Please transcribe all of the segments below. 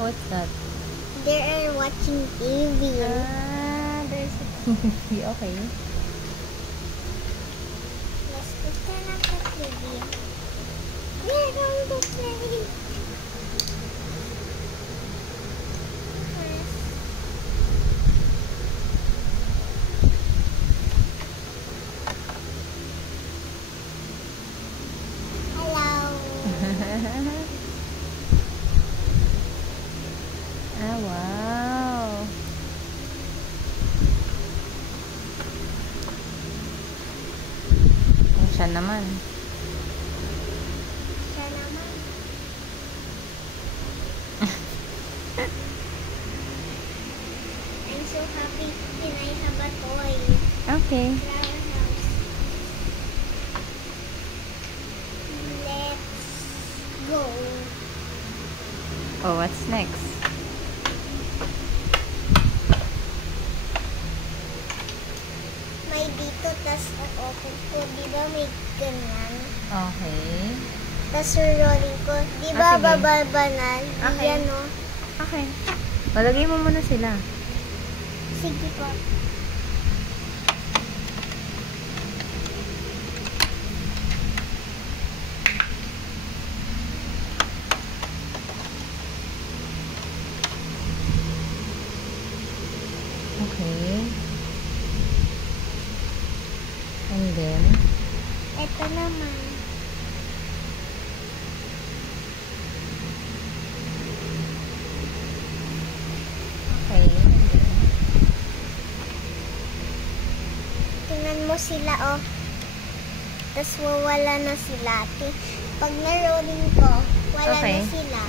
What's that? They are watching TV. Ah, there's a TV. Okay. Let's turn up the TV. We are going to play. Ah, wow. Siya naman. Siya naman. I'm so happy and I have a toy. Okay. Flower house. Let's go. Oh, what's next? May dito, tas o-open ko. Di ba may ganyan? Okay. Tas rolling ko. Di ba sige. babalbanan? Okay. Yan o. Okay. Palagay mo muna sila. Sige po. Okay. And then, Ito naman. okay. Tingnan mo sila, oh. Tapos wawala na sila. Pag na-rolling ko, wala Okay. na sila.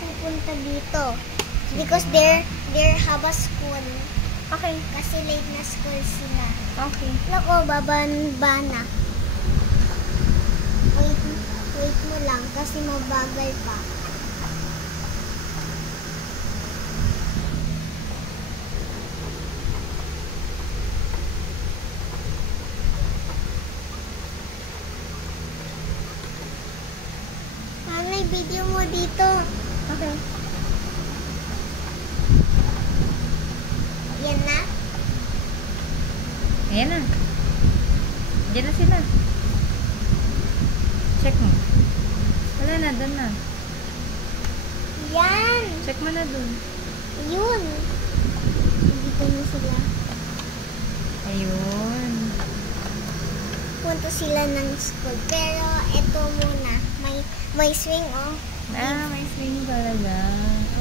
Pupunta dito. Because they're have a school. Okay. Kasi late na school sila. Okay. Nako, babana. Wait mo lang kasi mabagal pa. Nanay, video mo dito. Okay. Yan na. Ayan na. Diyan na sila. Check mo. Wala na, dun na. Yan. Check mo na dun. Yun. Dito na sila. Ayun. Punta sila ng school. Pero ito muna. May swing, oh. Ah, may swing talaga.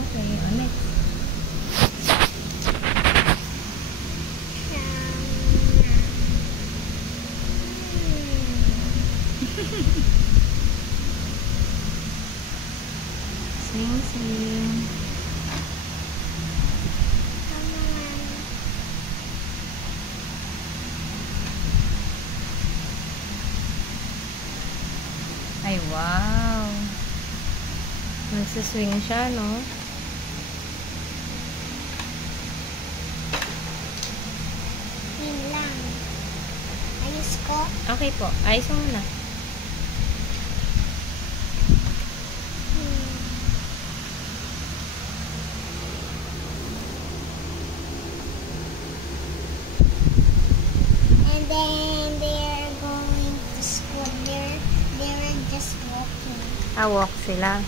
Okay, on next. Swing, swing. Ay, wow. Nagsiswing siya, no? Yun lang. Ayos ko. Okay po. Ayos mo na. And then they're going to school. They're just walking. Walk sila.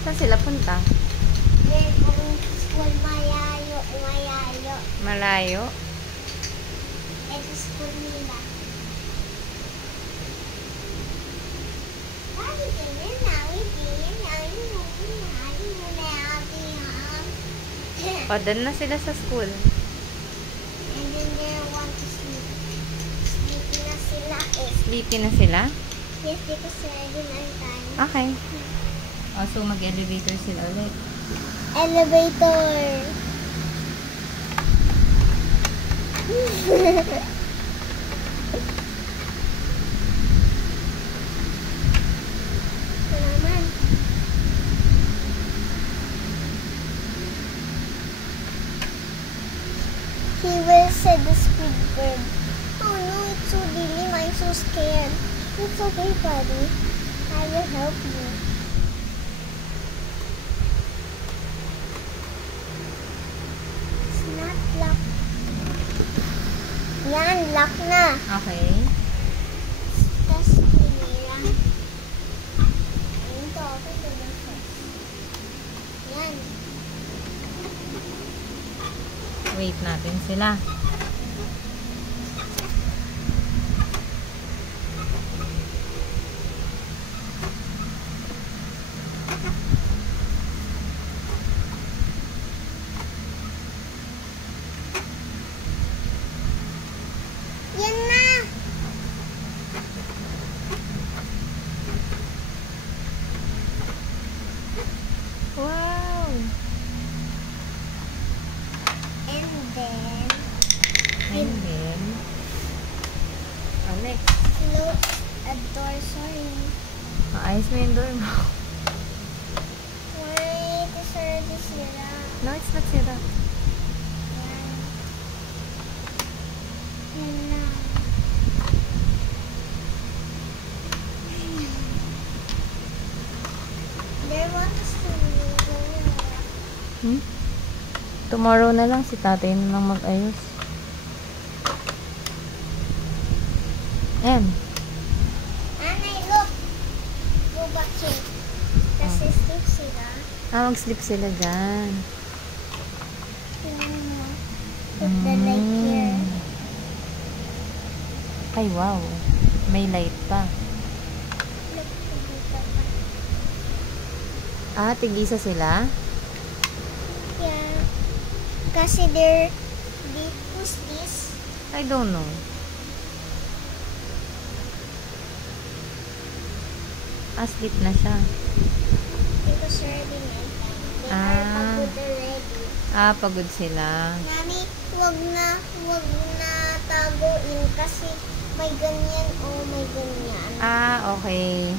Saan sila punta? They're going to school. Malayo. Malayo. Ito school nila. O, doon na sila sa school. And then they want to sleep. Sleepy na sila eh. Sleepy na sila? Yes, because din ang time. Okay. O, so mag-elevator sila ulit. Elevator. Ito naman. He will say the speed bird. Oh no, it's so dilim. I'm so scared. It's okay, buddy. I will help you. Yan, lock na. Okay. Tapos, hinira. Ayun to, open the door first. Yan. Wait natin sila. Yan na. Wow! And then, And then, next. close a door, sorry. Ayos mo yung door mo. Why the service sila? No, it's not sira. Yan. Yan na. There wants to Hmm? Tomorrow na lang si tatay na lang mag-ayos. Anay, look. Go back here. Kasi sleep sila. Mag-sleep sila dyan. Yan mo. Put the light here. Ay, wow. May light pa. Look, dito pa. Tigisa sila? Yeah. Kasi they're... Who's this? I don't know. Asleep na siya. Because already nighttime. They are pagod already. Pagod sila. Nani, wag na taguin kasi may ganyan o may ganyan. Okay.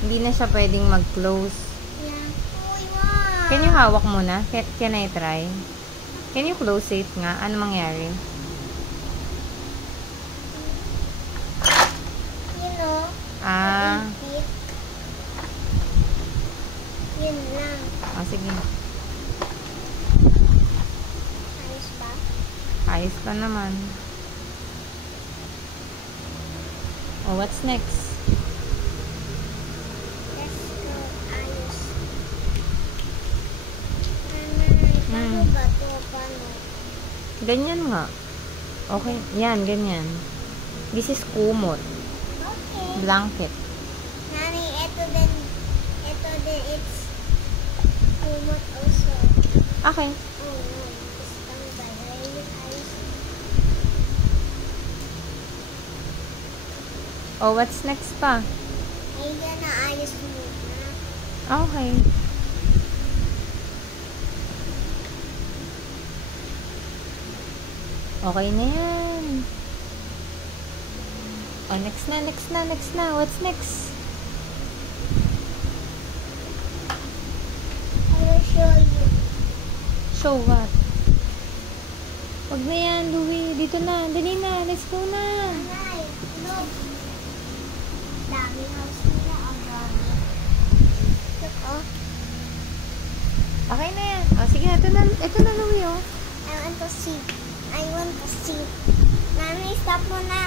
Hindi na siya pwedeng mag-close. Yeah. Uy, wow. Can you hawak muna? Can I try? Can you close it nga? Ano mangyari? You know, it. Yun lang. Sige. Ayos ba? Ayos pa naman. What's next? Let's go. Ayos. Paano ba ito? Paano? Ganyan nga. Okay. Yan, ganyan. This is kumot. Okay. Blanket. Nani, ito din, it's kumot also. Okay. Oh no, it's tambay. Ayos. What's next pa? Ay, na ayos muna. Okay. Okay na yan. Next na. What's next? I will show you. Show what? Wag na yan, Louie. Dito na. Dali na. Let's go na. Anay, look. Dami house nila. Ang dami. Look, oh. Okay na yan. Sige na. Ito na, Louie, oh. I want to see. Nani, stop mo na.